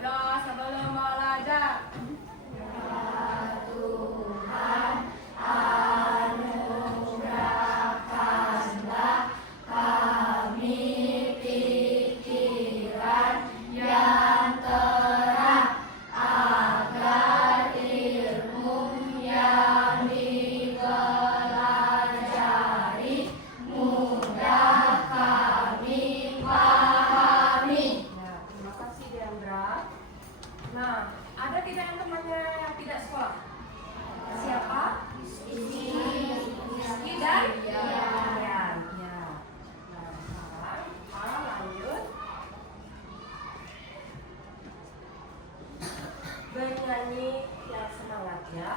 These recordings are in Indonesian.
Berdoa sebelum belajar. Nah, ada tidak yang temannya yang tidak sekolah? Siapa? Rizky dan Rian. Ya. Nah, sekarang kita lanjut bernyanyi yang semangat ya.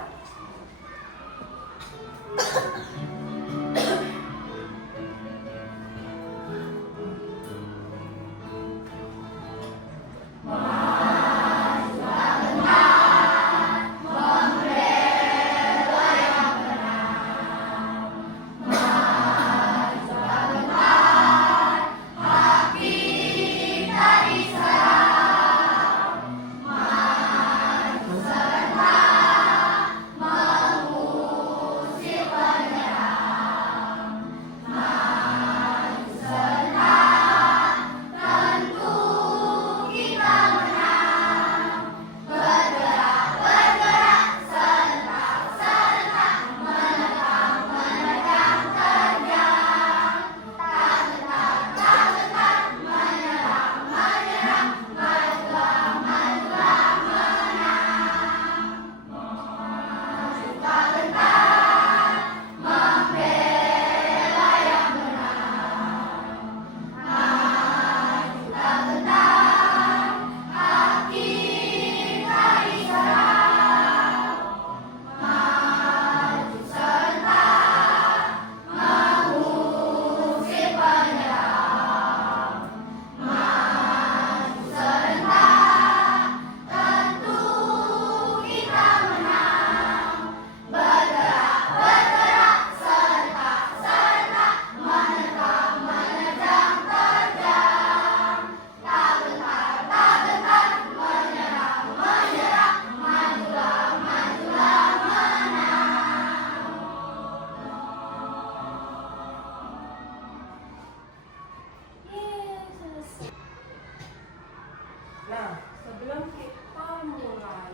Nah, sebelum kita mulai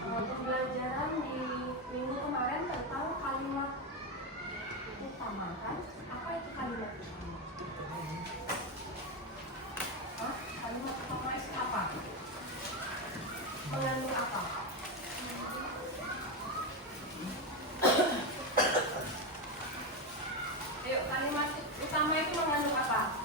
pembelajaran di minggu kemarin tentang kalimat utama kan? Apa itu kalimat utama? Hah? Kalimat utama itu apa? Mengandung apa? Ayo, kalimat utama itu mengandung apa?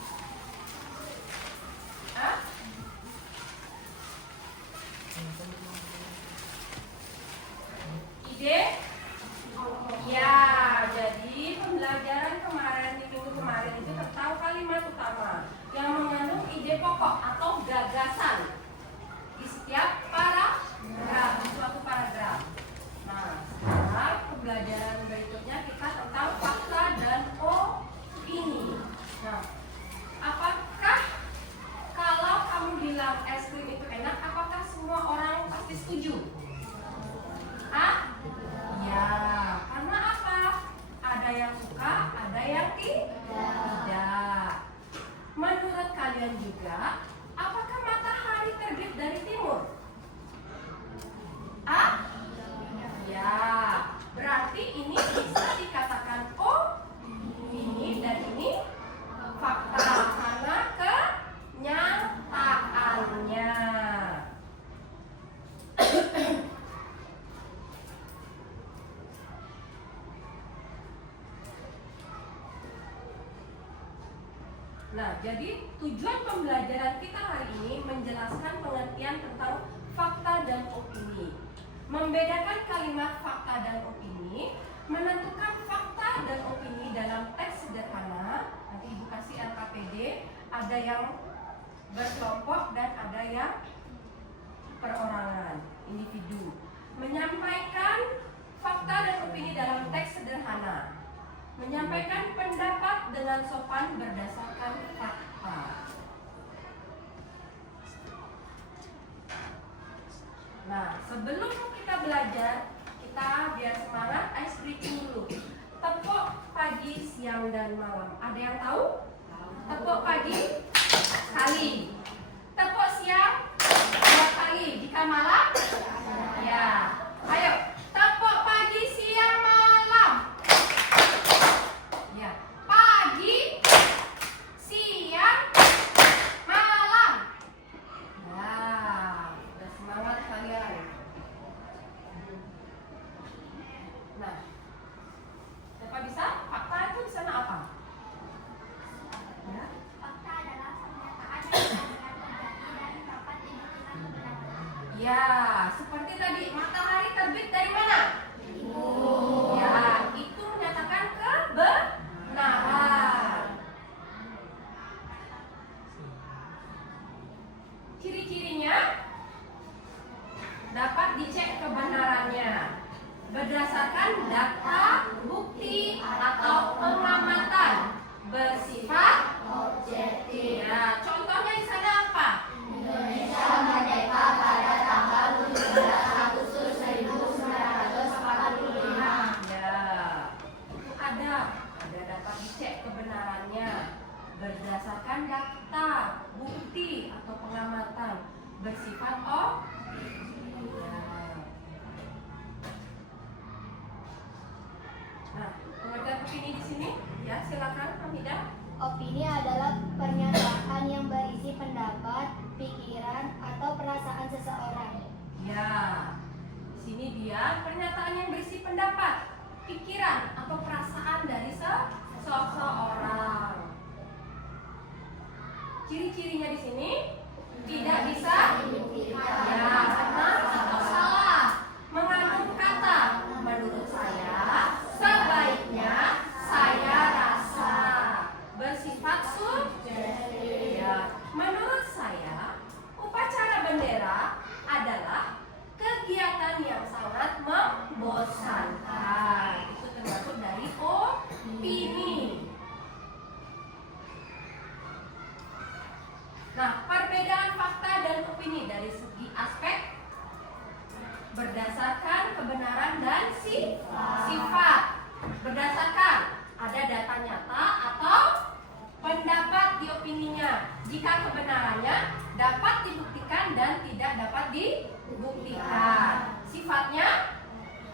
Ide? Ya, jadi pembelajaran kemarin di minggu kemarin itu tentang kalimat utama yang mengandung ide pokok atau gagasan di setiap paragraf, suatu paragraf. Nah, sekarang pembelajaran berikutnya kita tentang fakta dan opini. Nah, apakah kalau kamu bilang es krim itu enak, apakah semua orang pasti setuju? Ya, karena apa? Ada yang suka, ada yang tidak. Menurut kalian juga, apakah matahari terbit dari timur? Ya, berarti ini bisa dikatakan ini dan ini fakta karena kenyataannya. Nah, jadi tujuan pembelajaran kita hari ini menjelaskan pengertian tentang fakta dan opini, membedakan kalimat fakta dan opini, menentukan fakta dan opini dalam teks sederhana. Nanti Ibu kasih LKPD, ada yang berkelompok dan ada yang perorangan, individu. Menyampaikan fakta dan opini dalam teks sederhana, menyampaikan pendapat dengan sopan berdasarkan fakta. sebelum kita belajar, kita biar semangat ice breaking dulu. Tepuk pagi, siang, dan malam. Ada yang tahu? Tepuk pagi sekali. Tepuk siang 2 kali. Jika malam? Ya. Ayo, tepuk pagi, siang, malam. Ya. Pagi, siang, malam. Ya. Udah semangat kalian. Nah, siapa bisa? Fakta itu di sana apa? Ya. Fakta adalah pernyataan yang benar-benar terjadi dan dapat dibuktikan kebenarannya. Ya, seperti tadi, matahari terbit dari mana? Ya, itu menyatakan kebenaran. Ciri-cirinya dapat dicek kebenarannya berdasarkan data, bukti, atau pengamatan bersifat objektif. Ya, contohnya di sana apa? Indonesia merdeka pada tanggal 17 Agustus 1945. Ya, itu ada dapat dicek kebenarannya berdasarkan data, bukti, atau pengamatan bersifat objektif. Ya. Nah, pengertian opini di sini, ya silakan Hamidah. Opini adalah pernyataan yang berisi pendapat, pikiran, atau perasaan seseorang. Ya, di sini dia pernyataan yang berisi pendapat, pikiran, atau perasaan dari seseorang. Ciri-cirinya di sini tidak bisa ya, benar atau salah, mengandung kata menurut saya, sebaiknya, saya rasa, bersifat subjektif. Ya, menurut saya, upacara bendera adalah kegiatan yang sangat membosankan. Itu termasuk dari opini. Nah, perbedaan fakta dan opini dari segi aspek berdasarkan kebenaran dan sifat. Berdasarkan ada data nyata atau pendapat di opininya. Jika kebenarannya dapat dibuktikan dan tidak dapat dibuktikan. Sifatnya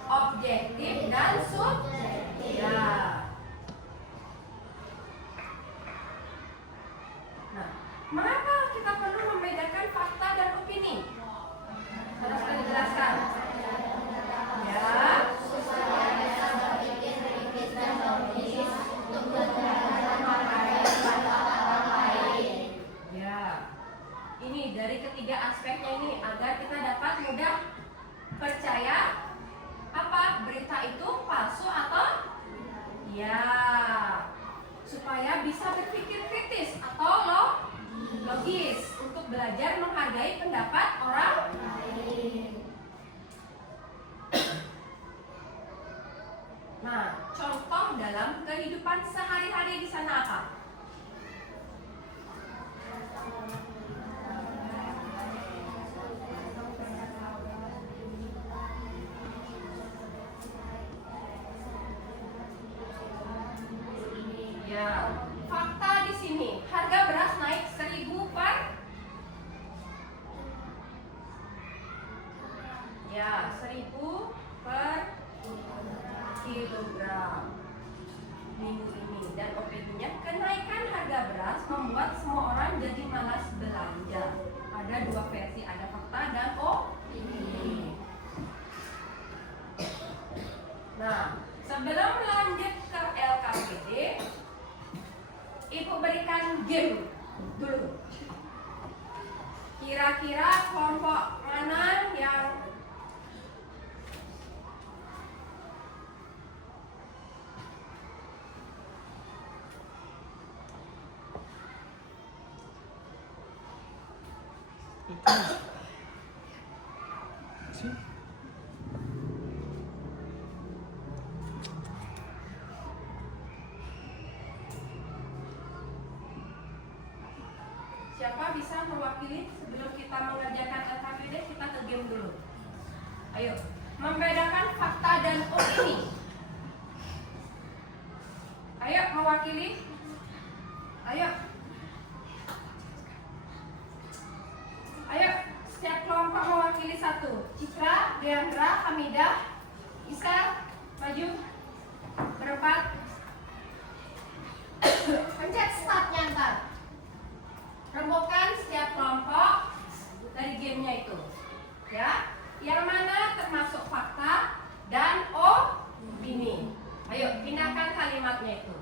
objektif dan subjektif. Ya. Nah, mengapa kita perlu membedakan fakta dan opini? Harus saya jelaskan. Ya. Ya. Ini dari ketiga aspeknya ini agar kita dapat mudah percaya apa berita itu palsu atau ya, supaya bisa berpikir kritis atau logis untuk belajar menghargai pendapat orang lain. Nah, contoh dalam kehidupan sehari-hari di sana apa? Ya, fakta di sini harga beras naik 1.000 per ya 1.000 per kilogram minggu ini, dan opininya kenaikan harga beras membuat semua orang jadi malas belanja. Ada dua versi, ada fakta dan opini. Nah, sebelum lanjut ke LKPD, Ibu berikan game dulu. Kira-kira kelompok mana yang siapa bisa mewakili sebelum kita mengerjakan LKPD? Kita ke game dulu. Ayo, membedakan fakta dan opini. Ayo, mewakili. Ayo. Ayo, setiap kelompok mewakili satu. Citra, Deandra, Hamidah, Isa, maju. Berempat. Pencet startnya ntar. Rembukan setiap kelompok dari gamenya itu. Ya, yang mana termasuk fakta dan opini. Ayo, pindahkan kalimatnya itu.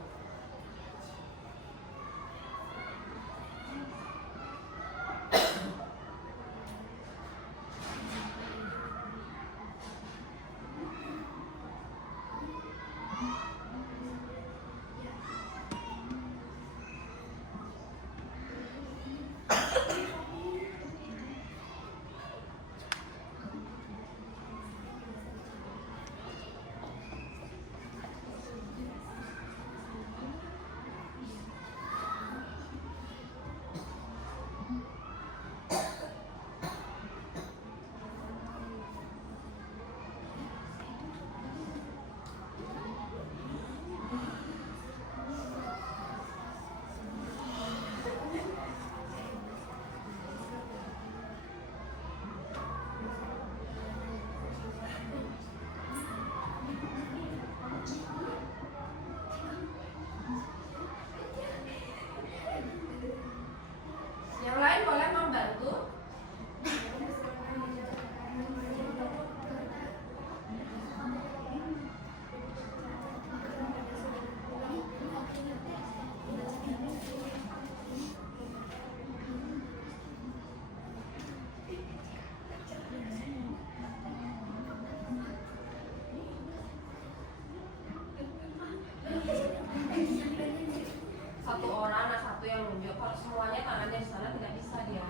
Yang lain boleh membantu. Satu orang, ada satu yang nunjuk. Kalau semuanya tangannya di sana tidak bisa dia.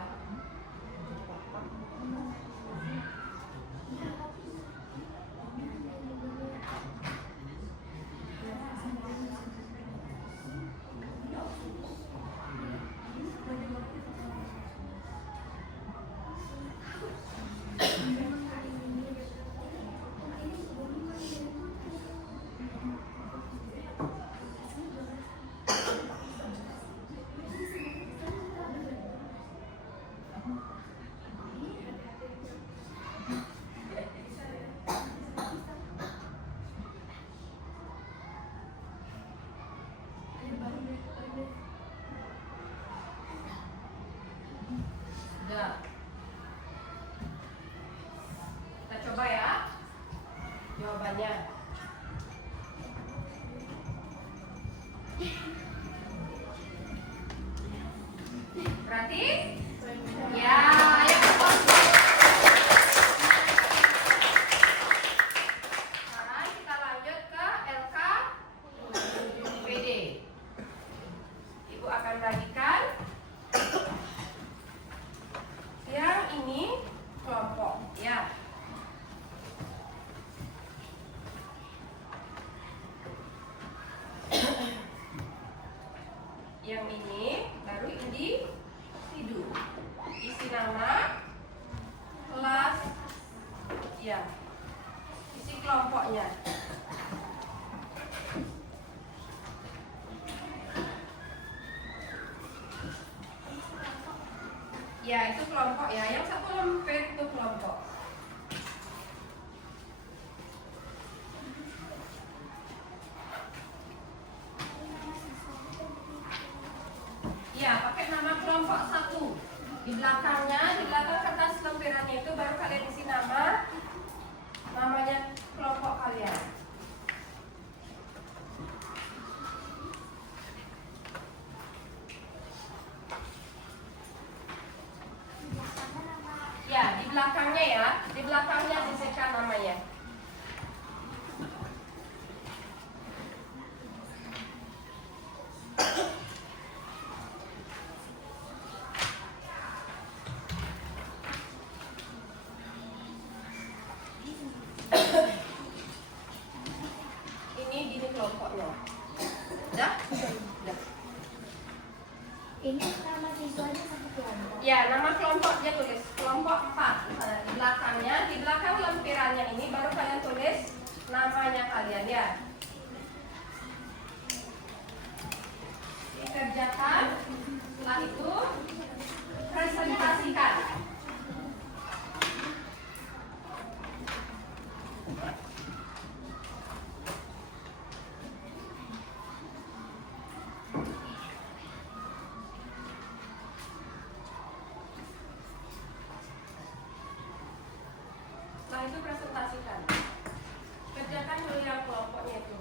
Sudah. Kita coba ya jawabannya. Berarti? Ya, ayo kelompok. Sekarang kita lanjut ke LKPD. Ibu akan bagikan. Yang ini kelompok, ya. Yang ini baru individu. Isi nama, kelas, ya. Isi kelompoknya. Ya, itu kelompok ya. Yang satu lempit itu kelompok. Ya, pakai nama kelompok satu. Di belakangnya, di belakang kertas lempirannya itu baru kalian isi nama. Namanya kelompok kalian. Ya, di belakangnya ya. Di belakangnya sisihkan namanya. Ini kelompoknya. Udah? Udah. Ini nama siswanya satu kelompok. Ya, nama kelompoknya tulis kelompok 4. Misalnya di belakangnya, di belakang lempirannya ini baru kalian tulis namanya kalian ya. Dikerjakan, setelah itu presentasikan. Setelah itu presentasikan. Kerjakan dulu yang kelompoknya itu.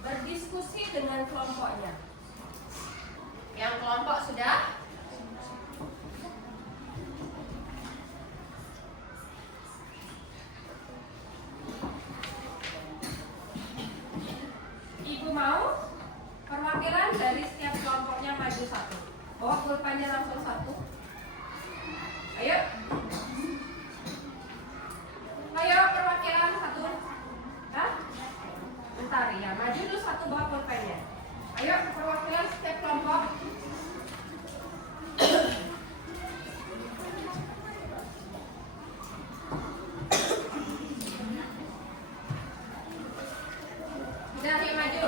Berdiskusi dengan kelompoknya. Yang kelompok sudah. Ibu mau perwakilan dari setiap kelompoknya maju satu. Bawa pulpennya langsung satu. Ayo. Ayo perwakilan satu. Hah? Bentar ya, maju dulu satu bawa pulpennya. Ayo perwakilan setiap kelompok. Sudah ya maju.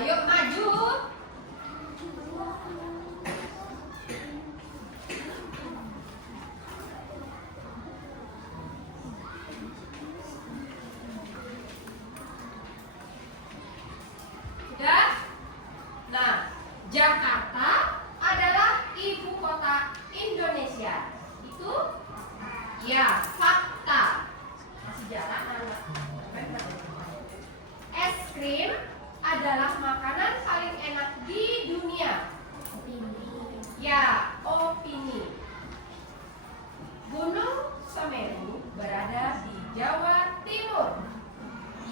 Ayo maju. Sudah? Nah, Jakarta adalah ibu kota Indonesia. Itu ya fakta. Masih jalan anak. Es krim adalah makanan paling enak di dunia. Ya, opini. Gunung Semeru berada di Jawa Timur.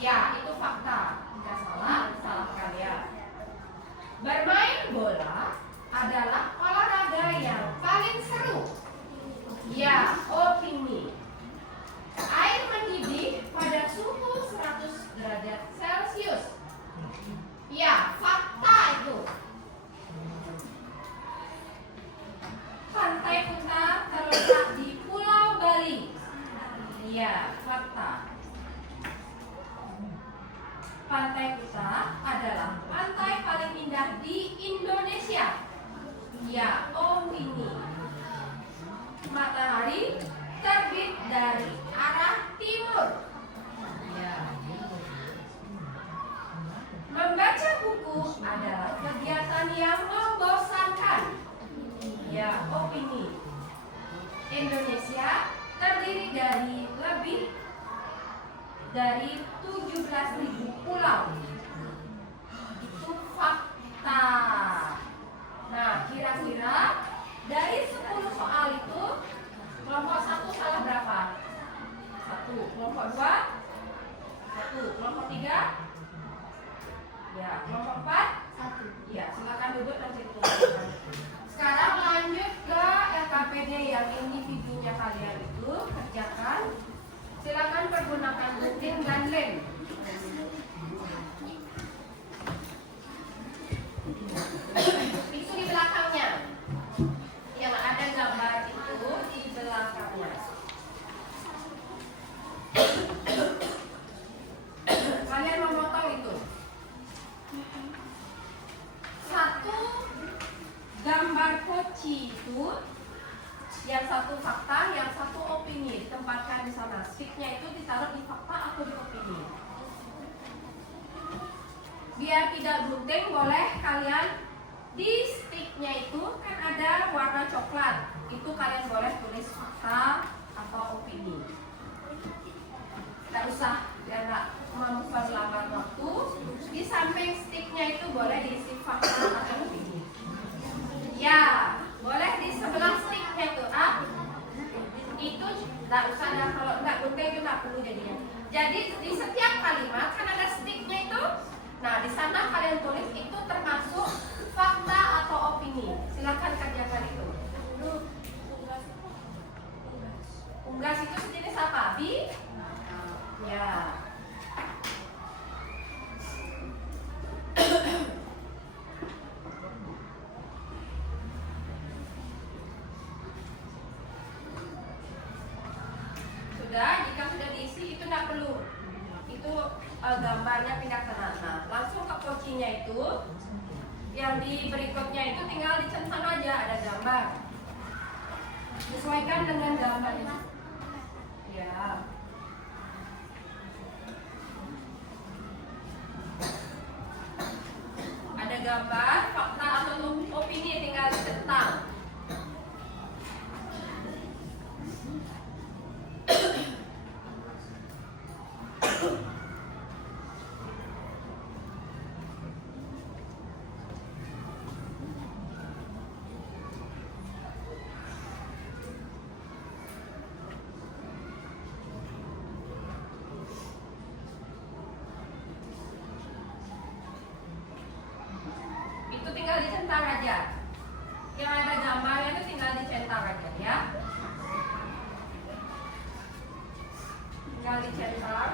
Ya, itu fakta. Jika salah, salahkan ya. Bermain bola adalah olahraga yang paling seru. Ya, opini. Air mendidih pada suhu 100 derajat Celcius. Ya, fakta itu. Pantai Kuta terletak di Pulau Bali. Ya, fakta. Pantai Kuta adalah pantai paling indah di Indonesia. Ya, opini. Matahari terbit dari arah timur. Ya. Membaca buku adalah kegiatan yang membosankan. Ya, opini. Indonesia terdiri dari lebih dari 17.000 pulau. Itu fakta. Nah, kira-kira dari 10 soal itu kelompok 1 salah berapa? 1. Kelompok 2? 1. Kelompok 3? Ya, kelompok 4? 1. Ya, silakan duduk nanti dituliskan. Sekarang lanjut ke LKPD yang individunya kalian itu kerjakan. Silakan pergunakan gunting dan lem. Itu di belakangnya. Yang ada gambar itu di belakangnya. Kalian memotong itu. Satu gambar koci itu, yang satu fakta, yang satu opini, ditempatkan di sana. Sticknya itu ditaruh di fakta atau di opini. Biar tidak gunting, boleh kalian di sticknya itu kan ada warna coklat. Itu kalian boleh tulis fakta atau opini. Tidak usah, biar nggak memperlambat waktu. Di samping sticknya itu boleh diisi fakta atau opini. Ya, boleh di sebelah sticknya itu. Itu tidak usah, dan kalau nggak gunting itu nggak perlu jadinya. Jadi di setiap kalimat kan ada sticknya itu. Nah, di sana kalian tulis itu termasuk fakta atau opini. Silakan kerjakan itu. Unggas itu sejenis apa? Ya. jika sudah diisi itu tidak perlu. Itu gambarnya pindah ke sana. Nah, langsung ke pocinya itu. Yang di berikutnya itu tinggal dicentang aja, ada gambar. Sesuaikan dengan gambar itu. Ya. Ada gambar, fakta atau opini tinggal dicentang. Itu tinggal dicentang aja. Yang ada gambarnya itu tinggal dicentang aja ya. Tinggal dicentang.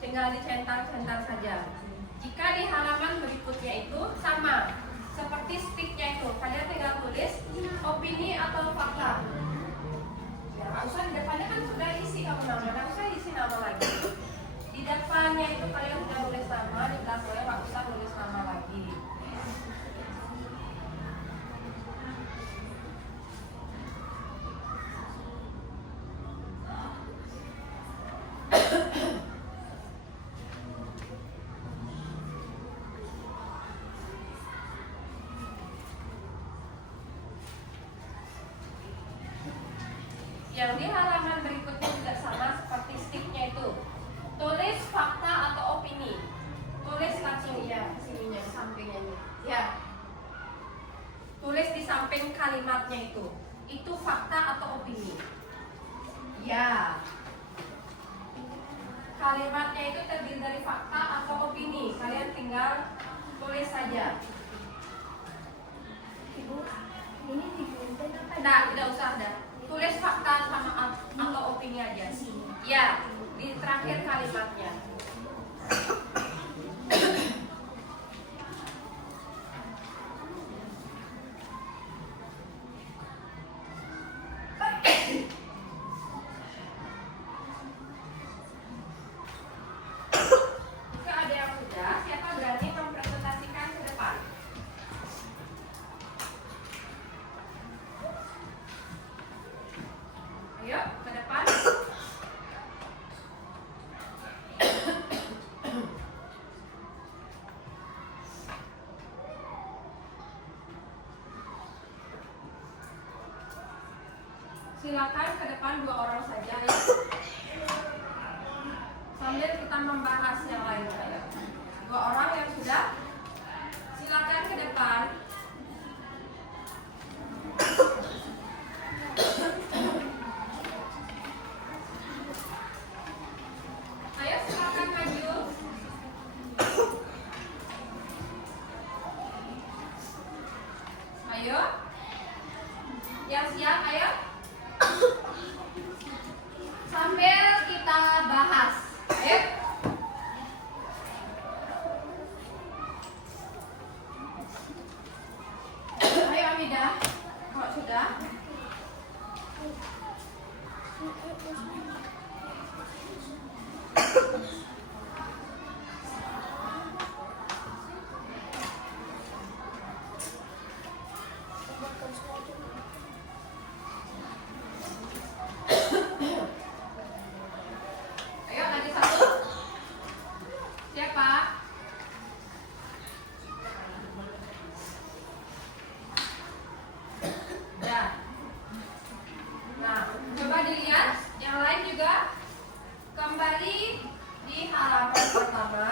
Tinggal dicentang-centang saja. Jika di halaman berikutnya itu sama seperti sticknya itu, kalian tinggal tulis opini atau fakta. Ya, nggak usah di depannya kan sudah isi nama, nggak usah isi nama lagi. Di depannya itu kalian sudah nulis nama, di belakangnya nggak usah nulis nama lagi. Yang di halaman berikutnya juga sama seperti sticknya itu. Tulis fakta atau opini. Tulis langsung ya sininya, sampingnya ini. Ya. Tulis di samping kalimatnya itu. Itu fakta atau opini. Ya. Kalimatnya itu terdiri dari fakta atau opini. Kalian tinggal tulis saja. Ibu, ini digunting apa? Nah, tidak usah ada. Tulis fakta sama atau opini aja. Ya, di terakhir kalimatnya. Jika ada yang sudah, siapa berani mempresentasikan ke depan? Ayo, ke depan. Silakan ke depan 2 orang saja ya. Sambil kita membahas yang lain ya. 2 orang yang sudah, silakan ke depan. Ayo silakan maju. Ayo. Yang siap, ayo. Sambil kita bahas. Ayo. Ayo Amida. Kalau sudah. Ayo lagi satu. Siapa? Ya. Nah, coba dilihat yang lain juga. Kembali di halaman pertama.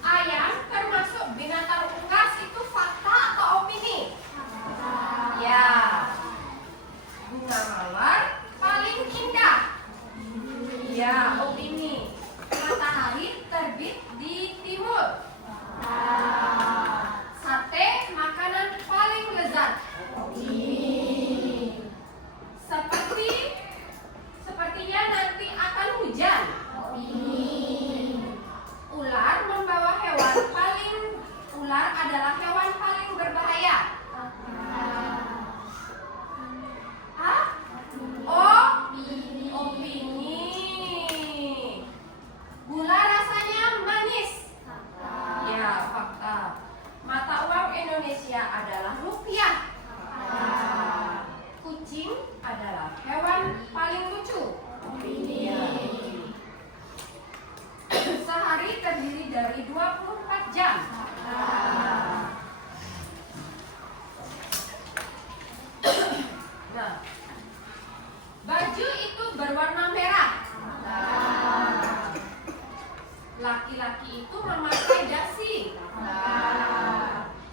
Ayam termasuk binatang unggas itu fakta atau opini? hewan paling berbahaya? Hah? Opini. Gula rasanya manis. Ya, fakta. Mata uang Indonesia adalah rupiah. Kucing adalah hewan paling lucu. Ya. Sehari terdiri dari 24 jam. Nah, baju itu berwarna merah. Laki-laki itu memakai dasi.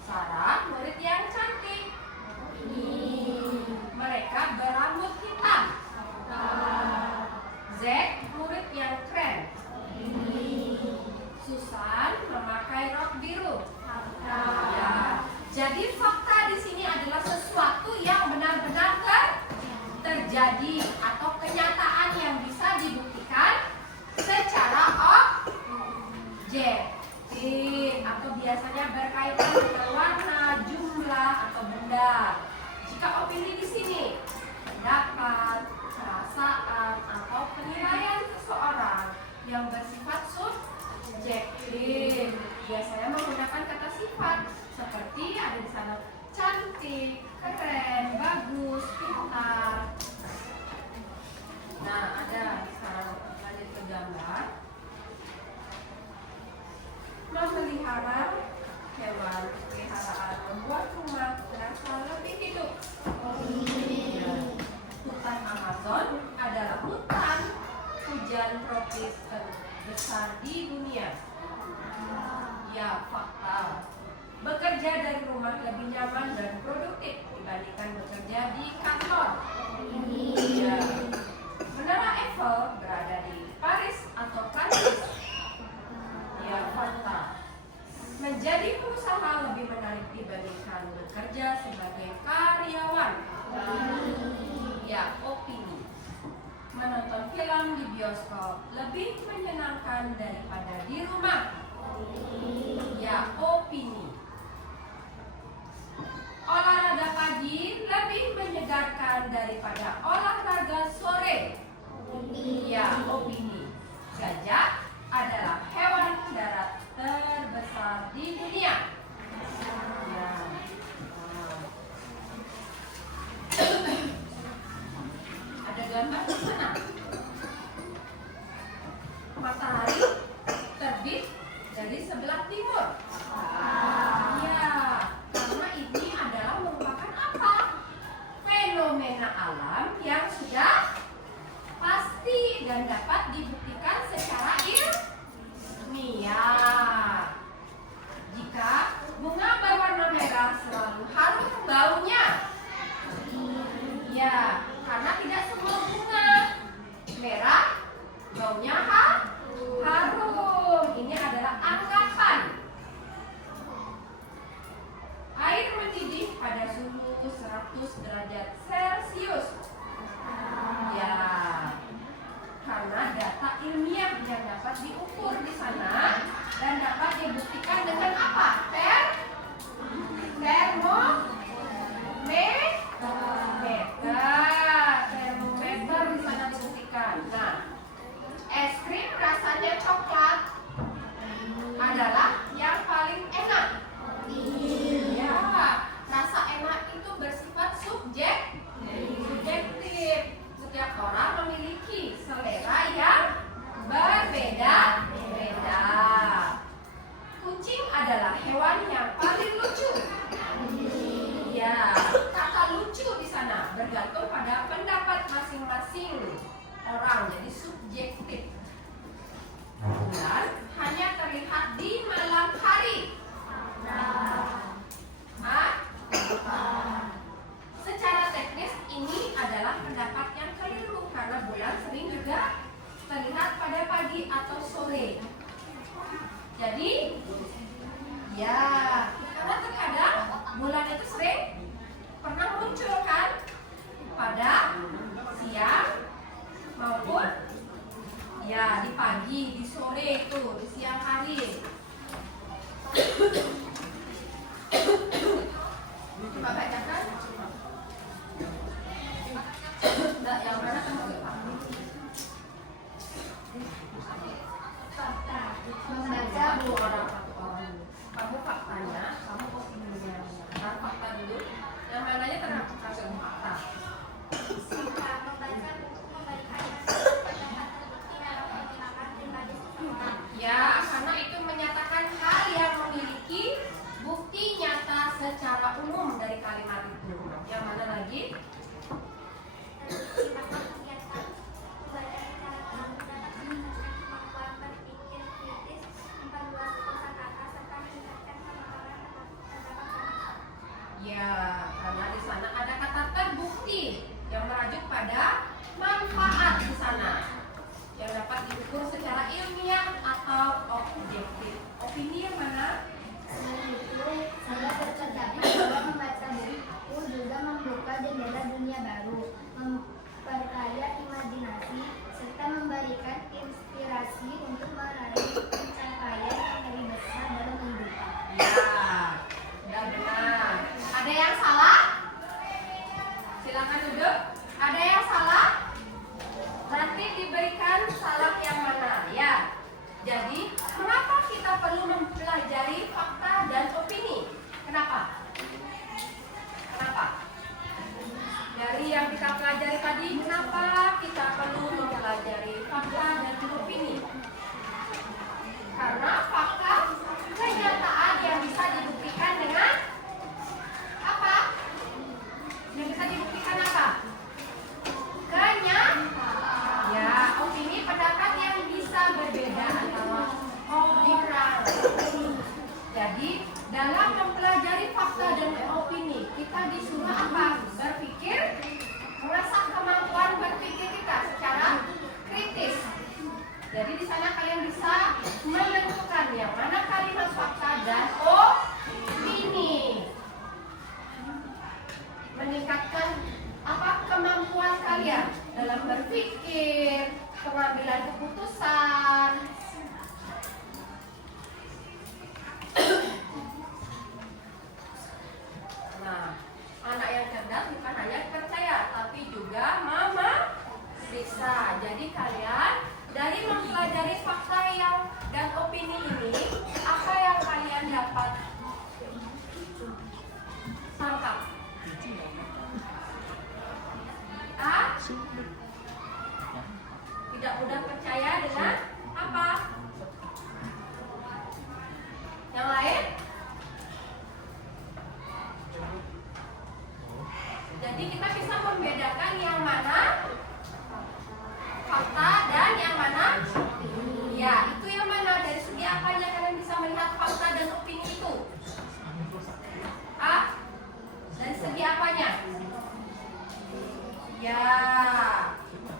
Sarah murid yang cantik. Mereka berambut hitam. Zack murid yang keren. Susan memakai rok biru. Ya. Jadi fakta di sini adalah sesuatu yang benar-benar terjadi atau kenyataan yang bisa dibuktikan secara objektif atau biasanya berkaitan dengan warna, jumlah atau benda. Jika opini di sini pendapat, perasaan atau penilaian seseorang yang bersifat subjektif, biasanya menggunakan kata sifat seperti ada di sana cantik, keren, bagus, pintar. Nah, ada sekarang lanjut ke gambar. Memelihara hewan peliharaan membuat rumah terasa lebih hidup. Ya. Hutan Amazon adalah hutan hujan tropis terbesar di dunia. Ya, fakta. Bekerja dari rumah lebih nyaman dan produktif dibandingkan bekerja di kantor. Ya. Menara Eiffel berada di Paris atau Prancis. Ya, fakta. Menjadi pengusaha lebih menarik dibandingkan bekerja sebagai karyawan. Ya, opini. Menonton film di bioskop lebih menyenangkan daripada di rumah. Ya, opini. Olahraga pagi lebih menyegarkan daripada olahraga sore. Ya, opini. Gajah adalah hewan darat terbesar di dunia. Ya. Ada gambar di sana. Matahari terbit dari sebelah timur. Ya, karena ini adalah merupakan apa? Fenomena alam yang sudah pasti dan dapat dibuktikan secara ilmiah. Jika bunga berwarna merah selalu harum baunya. Ya, karena tidak semua bunga merah baunya harum. Ini adalah anggapan. Air mendidih pada suhu 100 derajat Celcius. Ya, karena data ilmiah yang dapat diukur di sana dan dapat dibuktikan dengan apa? Termometer di sana dibuktikan. Nah, es krim rasanya coklat adalah yang paling enak. Ya, rasa enak itu bersifat subjektif. Coba bacakan. Enggak, yang mana kamu nggak paham? Fakta. Membaca dulu orang satu orang dulu. Kamu faktanya, kamu opininya. Nah, fakta dulu. Yang mananya terhadap fakta? Fakta. Membaca buku memberikan pendapat terbukti dalam menggunakan pribadi fakta. Ya, karena itu menyatakan hal yang memiliki bukti nyata secara umum dari kalimat itu. Yang mana lagi? Terbukti dapat kegiatan membaca secara terang dapat meningkatkan kemampuan berpikir kritis, memperluas kosakata serta meningkatkan pemahaman terdapat. Ya, karena di sana ada kata terbukti yang merujuk pada manfaat di sana yang dapat diukur secara ilmiah atau objektif. Opini yang mana? Selain itu, saya berpendapat bahwa membaca buku juga membuka jendela dunia baru, memperkaya imajinasi, serta memberikan inspirasi untuk meraih pencapaian yang lebih besar dalam kehidupan. Ya, sudah benar. Ada yang salah? Silakan duduk. Ada yang salah? Nanti diberikan salah yang mana? Ya. Jadi, kenapa kita perlu mempelajari fakta dan opini? Kenapa? Kenapa? Dari yang kita pelajari tadi, kenapa kita perlu mempelajari fakta dan opini? Karena fakta kenyataan yang bisa dibuktikan dengan apa? Yang bisa dibuktikan apa? Ya, opini pendapat yang bisa berbeda antara orang. Jadi, dalam mempelajari fakta dan opini, kita disuruh apa? Berpikir, mengasah kemampuan berpikir kita secara kritis. Jadi di sana kalian bisa menentukan yang mana kalimat fakta dan opini. Meningkatkan apa kemampuan kalian dalam berpikir, pengambilan keputusan. Nah, anak yang cerdas bukan hanya percaya, tapi juga memeriksa. Jadi kalian dari mempelajari fakta yang dan opini ini, apa yang kalian dapat tangkap? Tidak mudah percaya dengan apa? Yang lain? Jadi kita bisa membedakan yang mana fakta dan yang mana? Ya, itu yang mana? Dari segi apanya kalian bisa melihat fakta dan opini itu? Dari segi apanya? Ya,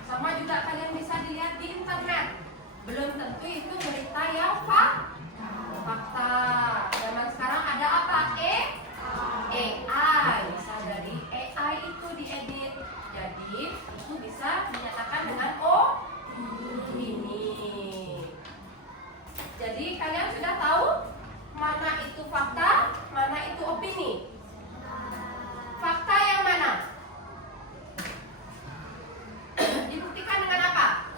sama juga kalian bisa dilihat di internet. Belum tentu itu berita yang fakta. Zaman sekarang ada apa? AI. Bisa dari AI itu diedit. Jadi itu bisa dinyatakan dengan opini. Jadi kalian sudah tahu mana itu fakta, mana itu opini. Fakta yang mana? Dibuktikan dengan apa?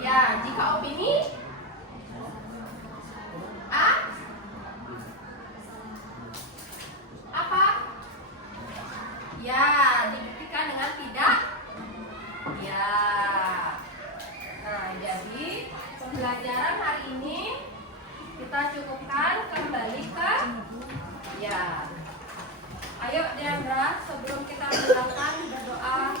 Ya, jika opini apa? Ya, dibuktikan dengan tidak. Ya. Nah, jadi pembelajaran hari ini kita cukupkan, kembali ke ya. Ayo Diandra, sebelum kita meninggalkan berdoa